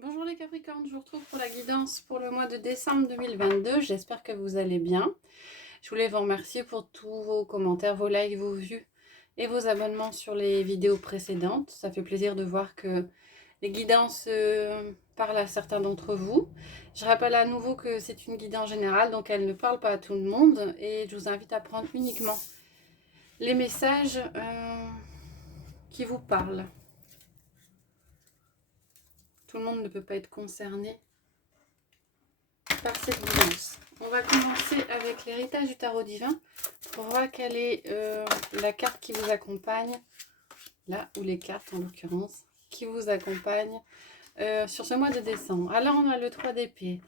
Bonjour les Capricornes, je vous retrouve pour la guidance pour le mois de décembre 2022. J'espère que vous allez bien. Je voulais vous remercier pour tous vos commentaires, vos likes, vos vues et vos abonnements sur les vidéos précédentes. Ça fait plaisir de voir que les guidances parlent à certains d'entre vous. Je rappelle à nouveau que c'est une guidance générale, donc elle ne parle pas à tout le monde et je vous invite à prendre uniquement les messages qui vous parlent. Tout le monde ne peut pas être concerné par cette guidance. On va commencer avec l'héritage du tarot divin pour voir quelle est la carte qui vous accompagne, là, ou les cartes en l'occurrence, qui vous accompagnent sur ce mois de décembre. Alors on a le 3 d'épée.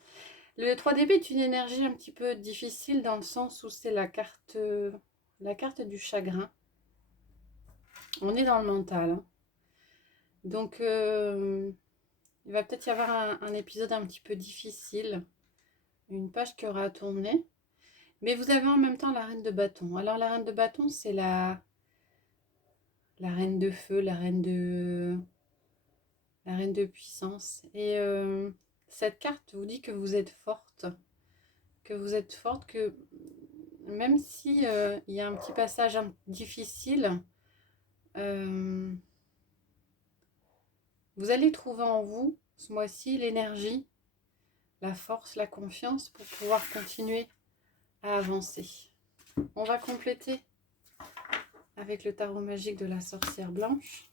Le 3 d'épée est une énergie un petit peu difficile dans le sens où c'est la carte du chagrin. On est dans le mental. Hein. Donc il va peut-être y avoir un épisode un petit peu difficile. Une page qui aura à tourner. Mais vous avez en même temps la reine de bâton. Alors la reine de bâton, c'est la reine de feu, la reine de puissance. Et cette carte vous dit que vous êtes forte. Que même si il y a un petit passage difficile, vous allez trouver en vous, ce mois-ci, l'énergie, la force, la confiance pour pouvoir continuer à avancer. On va compléter avec le tarot magique de la sorcière blanche.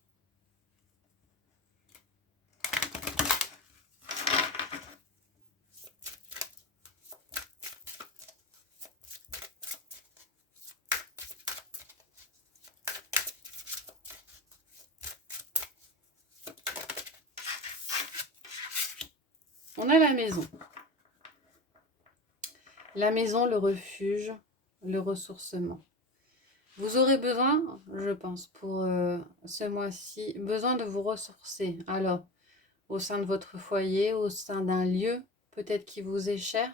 On a la maison. La maison, le refuge, le ressourcement. Vous aurez besoin, je pense, pour ce mois-ci, besoin de vous ressourcer. Alors, au sein de votre foyer, au sein d'un lieu, peut-être qui vous est cher.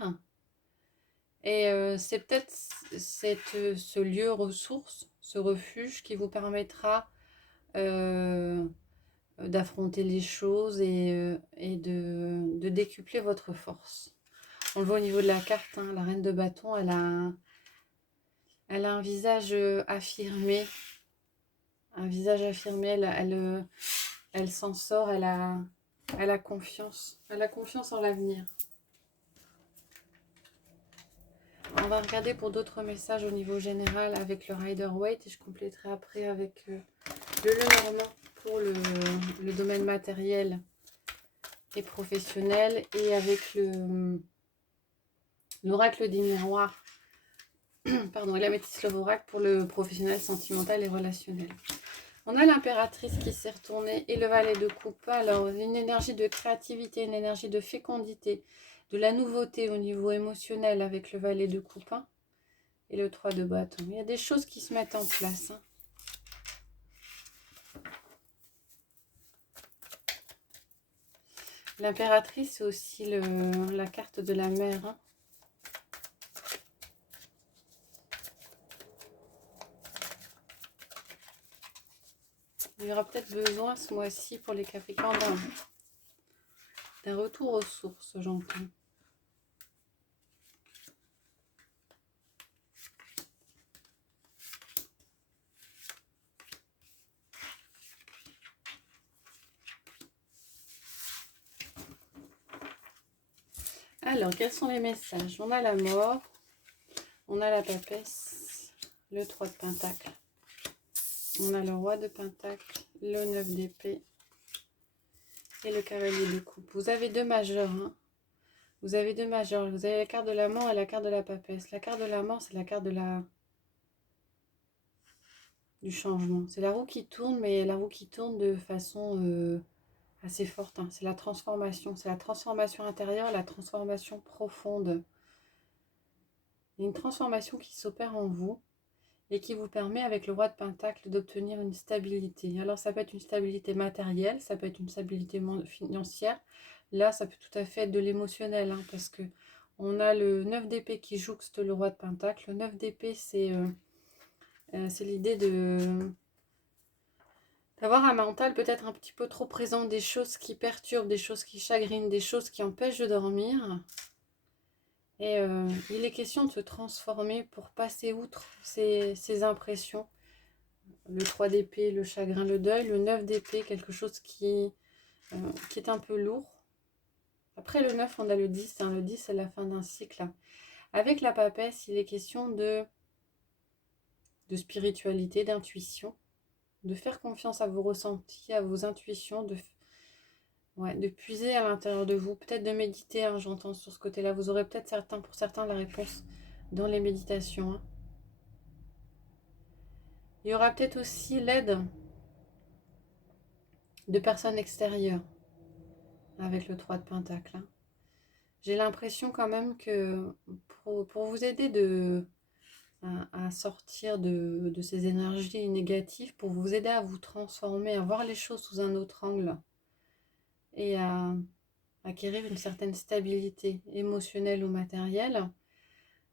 Et c'est peut-être ce lieu ressource, ce refuge qui vous permettra d'affronter les choses et de décupler votre force. On le voit au niveau de la carte, hein, la reine de bâton, elle a un visage affirmé. Un visage affirmé, elle s'en sort, elle a confiance. Elle a confiance en l'avenir. On va regarder pour d'autres messages au niveau général avec le Rider-Waite et je compléterai après avec le Lenormand pour le domaine matériel et professionnel et avec l'oracle des miroirs. Pardon, et la métisse Lovorac pour le professionnel, sentimental et relationnel. On a l'impératrice qui s'est retournée et le valet de coupe. Alors, une énergie de créativité, une énergie de fécondité, de la nouveauté au niveau émotionnel avec le valet de coupe hein, et le 3 de bâton. Il y a des choses qui se mettent en place. Hein. L'impératrice, c'est aussi la carte de la mer. Hein. Il y aura peut-être besoin ce mois-ci pour les Capricornes d'un retour aux sources, j'entends. Alors, quels sont les messages? On a la mort, on a la papesse, le 3 de pentacle. On a le roi de pentacle, le 9 d'épée et le cavalier de coupe. Vous avez deux majeurs. Hein. Vous avez deux majeurs. Vous avez la carte de la mort et la carte de la papesse. La carte de la mort, c'est la carte du changement. C'est la roue qui tourne, mais la roue qui tourne de façon assez forte. Hein. C'est la transformation. C'est la transformation intérieure, la transformation profonde. Il y a une transformation qui s'opère en vous. Et qui vous permet avec le roi de pentacle d'obtenir une stabilité. Alors ça peut être une stabilité matérielle, ça peut être une stabilité financière. Là, ça peut tout à fait être de l'émotionnel, hein, parce que on a le 9 d'épée qui jouxte le roi de pentacle. Le 9 d'épée, c'est l'idée d'avoir un mental peut-être un petit peu trop présent, des choses qui perturbent, des choses qui chagrinent, des choses qui empêchent de dormir. Et il est question de se transformer pour passer outre ces impressions. Le 3 d'épée, le chagrin, le deuil, le 9 d'épée, quelque chose qui est un peu lourd. Après le 9, on a le 10. Hein. Le 10, c'est la fin d'un cycle. Avec la papesse, il est question de spiritualité, d'intuition, de faire confiance à vos ressentis, à vos intuitions, de puiser à l'intérieur de vous, peut-être de méditer, hein, j'entends sur ce côté-là. Vous aurez peut-être pour certains la réponse dans les méditations. Hein. Il y aura peut-être aussi l'aide de personnes extérieures avec le 3 de Pentacle. Hein. J'ai l'impression quand même que pour vous aider à sortir de ces énergies négatives, pour vous aider à vous transformer, à voir les choses sous un autre angle et à acquérir une certaine stabilité émotionnelle ou matérielle,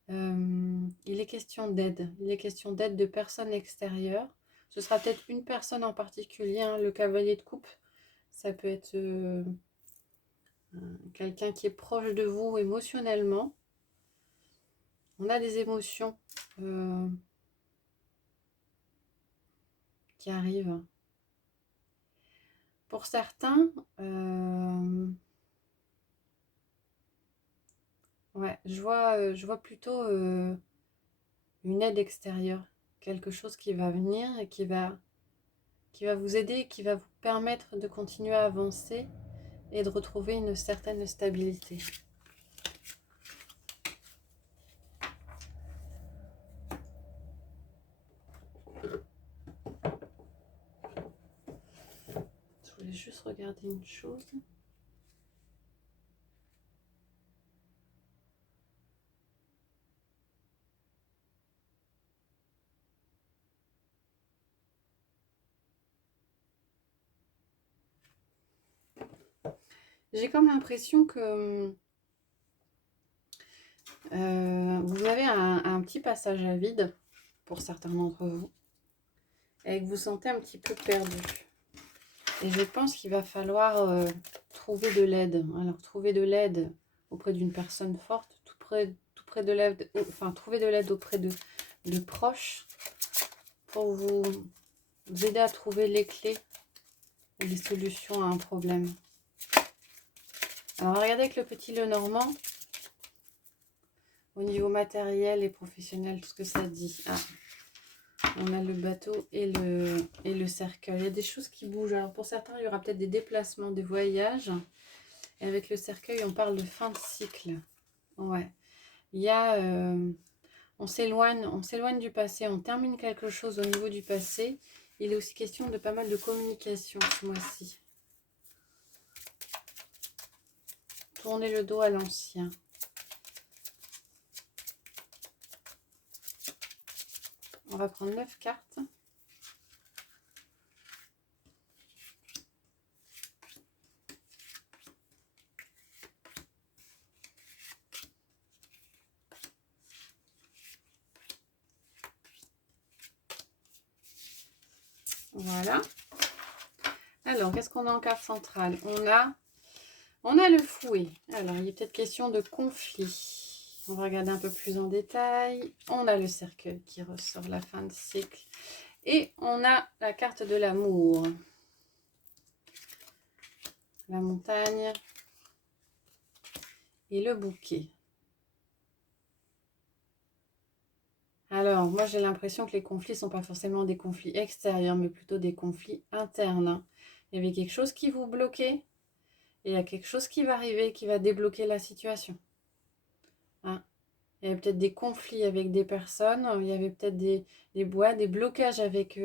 il est question d'aide. Il est question d'aide de personnes extérieures. Ce sera peut-être une personne en particulier, hein, le cavalier de coupe. Ça peut être quelqu'un qui est proche de vous émotionnellement. On a des émotions qui arrivent. Pour certains, ouais, je vois plutôt une aide extérieure, quelque chose qui va venir et qui va vous aider, qui va vous permettre de continuer à avancer et de retrouver une certaine stabilité. Je voulais juste regarder une chose. J'ai comme l'impression que vous avez un petit passage à vide pour certains d'entre vous et que vous sentez un petit peu perdu. Et je pense qu'il va falloir trouver de l'aide. Alors, trouver de l'aide auprès d'une personne forte, tout près de l'aide, enfin, trouver de l'aide auprès de proches pour vous aider à trouver les clés et les solutions à un problème. Alors, regardez avec le petit Lenormand, au niveau matériel et professionnel, tout ce que ça dit. Ah, on a le bateau et le cercueil. Il y a des choses qui bougent. Alors, pour certains, il y aura peut-être des déplacements, des voyages. Et avec le cercueil, on parle de fin de cycle. Ouais. Il y a... on s'éloigne du passé. On termine quelque chose au niveau du passé. Il est aussi question de pas mal de communication ce mois-ci. Tournez le dos à l'ancien. On va prendre 9 cartes. Voilà. Alors, qu'est-ce qu'on a en carte centrale? On a le fouet. Alors, il est peut-être question de conflit. On va regarder un peu plus en détail. On a le cercueil qui ressort la fin de cycle. Et on a la carte de l'amour. La montagne. Et le bouquet. Alors, moi, j'ai l'impression que les conflits ne sont pas forcément des conflits extérieurs, mais plutôt des conflits internes. Il y avait quelque chose qui vous bloquait. Et il y a quelque chose qui va arriver, qui va débloquer la situation. Hein? Il y avait peut-être des conflits avec des personnes, il y avait peut-être des blocages avec,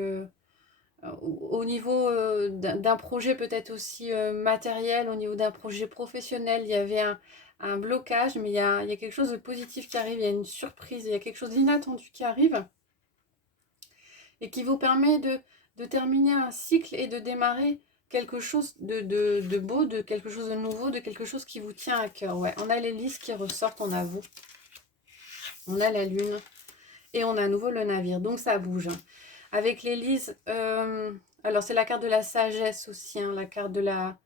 au niveau d'un projet peut-être aussi matériel, au niveau d'un projet professionnel, il y avait un blocage, mais il y a quelque chose de positif qui arrive, il y a une surprise, il y a quelque chose d'inattendu qui arrive et qui vous permet de terminer un cycle et de démarrer quelque chose de beau, de quelque chose de nouveau, de quelque chose qui vous tient à cœur. Ouais, on a les listes qui ressortent, on a vous. On a la lune et on a à nouveau le navire. Donc ça bouge. Avec l'Élise, Alors, c'est la carte de la sagesse aussi, hein, la carte de la...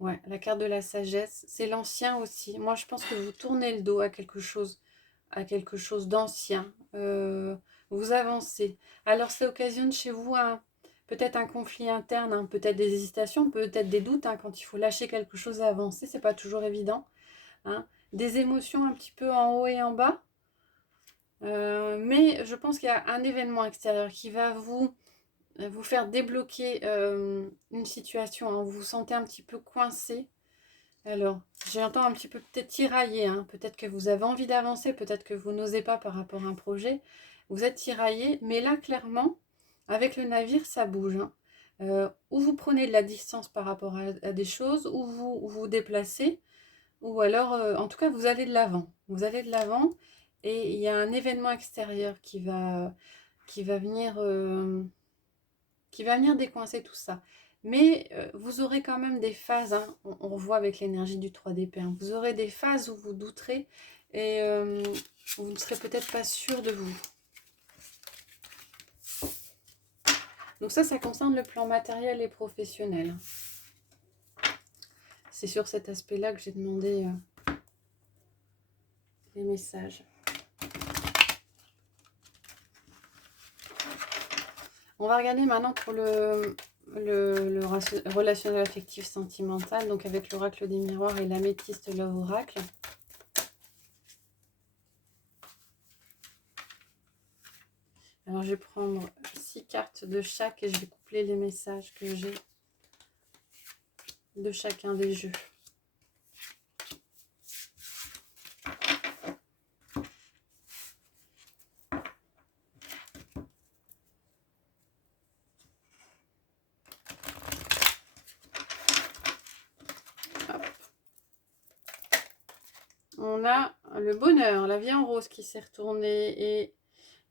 Ouais, la carte de la sagesse. C'est l'ancien aussi. Moi, je pense que vous tournez le dos à quelque chose d'ancien. Vous avancez. Alors, ça occasionne chez vous peut-être un conflit interne, hein, peut-être des hésitations, peut-être des doutes, hein, quand il faut lâcher quelque chose et avancer. C'est pas toujours évident. Hein. Des émotions un petit peu en haut et en bas. Mais je pense qu'il y a un événement extérieur qui va vous faire débloquer une situation. Hein. Vous vous sentez un petit peu coincé. Alors, j'entends un petit peu peut-être tiraillé. Hein. Peut-être que vous avez envie d'avancer, peut-être que vous n'osez pas par rapport à un projet. Vous êtes tiraillé, mais là, clairement, avec le navire, ça bouge. Hein. Ou vous prenez de la distance par rapport à des choses, ou vous déplacez, ou alors, en tout cas, vous allez de l'avant. Vous allez de l'avant, et il y a un événement extérieur qui va venir décoincer tout ça. Mais vous aurez quand même des phases, hein, on voit avec l'énergie du 3DP, hein, vous aurez des phases où vous douterez et vous ne serez peut-être pas sûr de vous. Donc ça concerne le plan matériel et professionnel. C'est sur cet aspect-là que j'ai demandé les messages. On va regarder maintenant pour le relationnel affectif sentimental, donc avec l'oracle des miroirs et l'améthyste Love Oracle. Alors je vais prendre 6 cartes de chaque et je vais coupler les messages que j'ai de chacun des jeux. On a le bonheur, la vie en rose qui s'est retournée et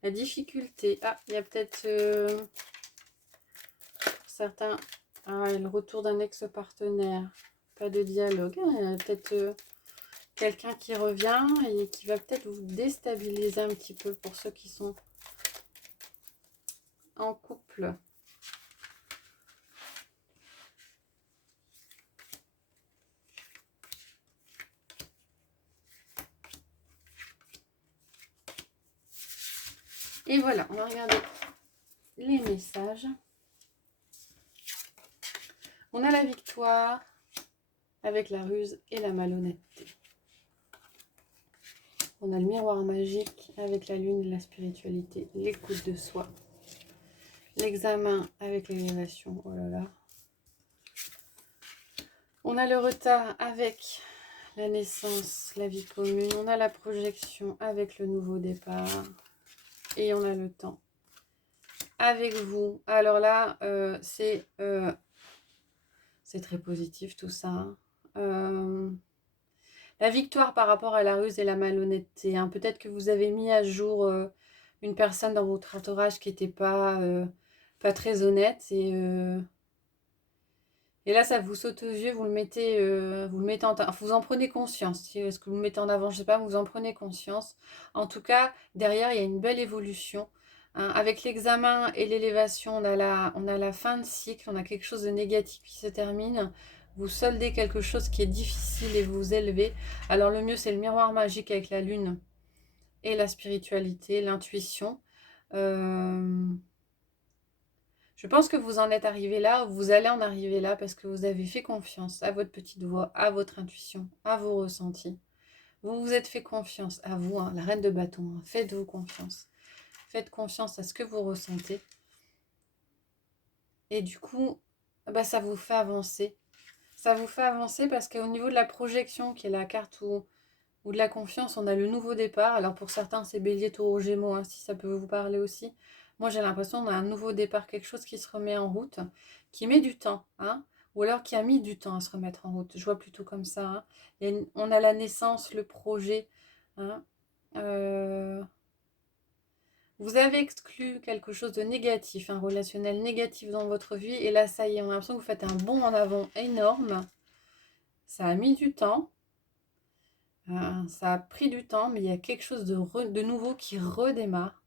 la difficulté. Ah, il y a peut-être certains... Ah, le retour d'un ex-partenaire. Pas de dialogue. Ah, il y a peut-être quelqu'un qui revient et qui va peut-être vous déstabiliser un petit peu pour ceux qui sont en couple. Et voilà, on va regarder les messages. On a la victoire avec la ruse et la malhonnêteté. On a le miroir magique avec la lune et la spiritualité, l'écoute de soi. L'examen avec l'élévation, oh là là. On a le retard avec la naissance, la vie commune. On a la projection avec le nouveau départ. Et on a le temps avec vous. Alors là, c'est très positif tout ça. La victoire par rapport à la ruse et la malhonnêteté. Hein. Peut-être que vous avez mis à jour une personne dans votre entourage qui n'était pas très honnête. Et là, ça vous saute aux yeux, vous le mettez vous en prenez conscience. Est-ce que vous le mettez en avant? Je ne sais pas, vous en prenez conscience. En tout cas, derrière, il y a une belle évolution. Hein. Avec l'examen et l'élévation, on a la fin de cycle, on a quelque chose de négatif qui se termine. Vous soldez quelque chose qui est difficile et vous élevez. Alors le mieux, c'est le miroir magique avec la lune et la spiritualité, l'intuition. Je pense que vous en êtes arrivé là, vous allez en arriver là parce que vous avez fait confiance à votre petite voix, à votre intuition, à vos ressentis. Vous vous êtes fait confiance à vous, hein, la reine de bâton. Hein, faites-vous confiance. Faites confiance à ce que vous ressentez. Et du coup, bah, ça vous fait avancer. Ça vous fait avancer parce qu'au niveau de la projection, qui est la carte ou de la confiance, on a le nouveau départ. Alors pour certains, c'est Bélier, Taureau, Gémeaux, hein, si ça peut vous parler aussi. Moi, j'ai l'impression qu'on a un nouveau départ, quelque chose qui se remet en route, qui met du temps, hein, ou alors qui a mis du temps à se remettre en route. Je vois plutôt comme ça. Hein. On a la naissance, le projet. Hein. Vous avez exclu quelque chose de négatif, un relationnel négatif dans votre vie. Et là, ça y est, on a l'impression que vous faites un bond en avant énorme. Ça a mis du temps. Ça a pris du temps, mais il y a quelque chose de nouveau qui redémarre.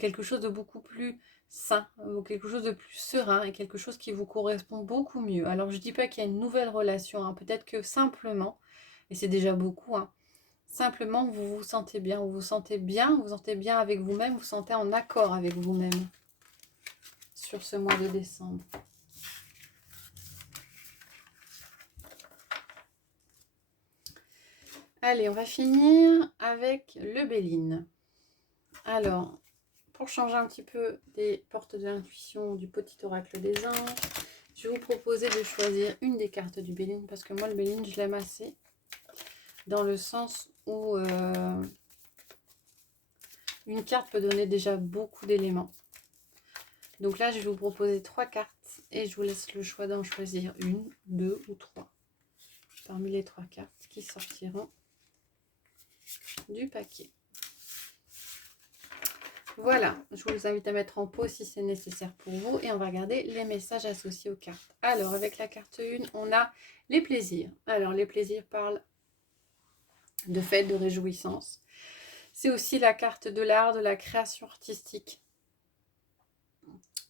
Quelque chose de beaucoup plus sain, ou quelque chose de plus serein et quelque chose qui vous correspond beaucoup mieux. Alors je dis pas qu'il y a une nouvelle relation, hein. Peut-être que simplement, et c'est déjà beaucoup, hein, simplement vous vous sentez bien, vous vous sentez bien, vous vous sentez bien avec vous-même, vous vous sentez en accord avec vous-même sur ce mois de décembre. Allez, on va finir avec le Béline. Alors, pour changer un petit peu des portes de l'intuition du petit oracle des anges, je vais vous proposer de choisir une des cartes du Béline, parce que moi, le Béline, je l'aime assez, dans le sens où une carte peut donner déjà beaucoup d'éléments. Donc là, je vais vous proposer 3 cartes, et je vous laisse le choix d'en choisir une, 2 ou 3, parmi les 3 cartes qui sortiront du paquet. Voilà, je vous invite à mettre en pause si c'est nécessaire pour vous et on va regarder les messages associés aux cartes. Alors, avec la carte 1, on a les plaisirs. Alors, les plaisirs parlent de fête, de réjouissance. C'est aussi la carte de l'art, de la création artistique,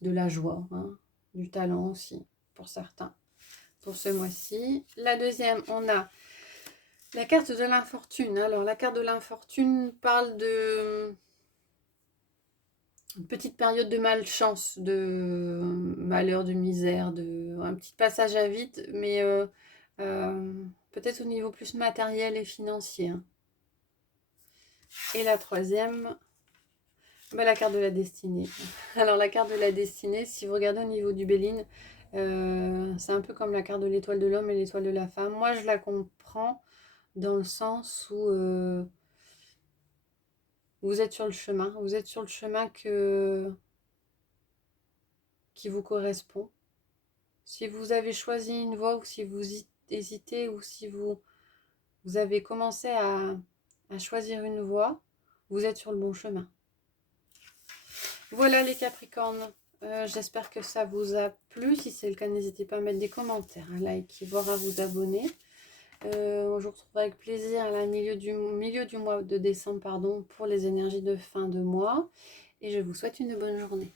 de la joie, hein, du talent aussi, pour certains, pour ce mois-ci. La deuxième, on a la carte de l'infortune. Alors, la carte de l'infortune parle de une petite période de malchance, de malheur, de misère, un petit passage à vide, mais peut-être au niveau plus matériel et financier. Hein. Et la troisième, bah, la carte de la destinée. Alors la carte de la destinée, si vous regardez au niveau du Béline, c'est un peu comme la carte de l'étoile de l'homme et l'étoile de la femme. Moi, je la comprends dans le sens où vous êtes sur le chemin. Vous êtes sur le chemin qui vous correspond. Si vous avez choisi une voie ou si vous hésitez ou si vous avez commencé à choisir une voie, vous êtes sur le bon chemin. Voilà les Capricornes. J'espère que ça vous a plu. Si c'est le cas, n'hésitez pas à mettre des commentaires, à liker, voire à vous abonner. Je vous retrouverai avec plaisir à la milieu du mois de décembre, pour les énergies de fin de mois. Et je vous souhaite une bonne journée.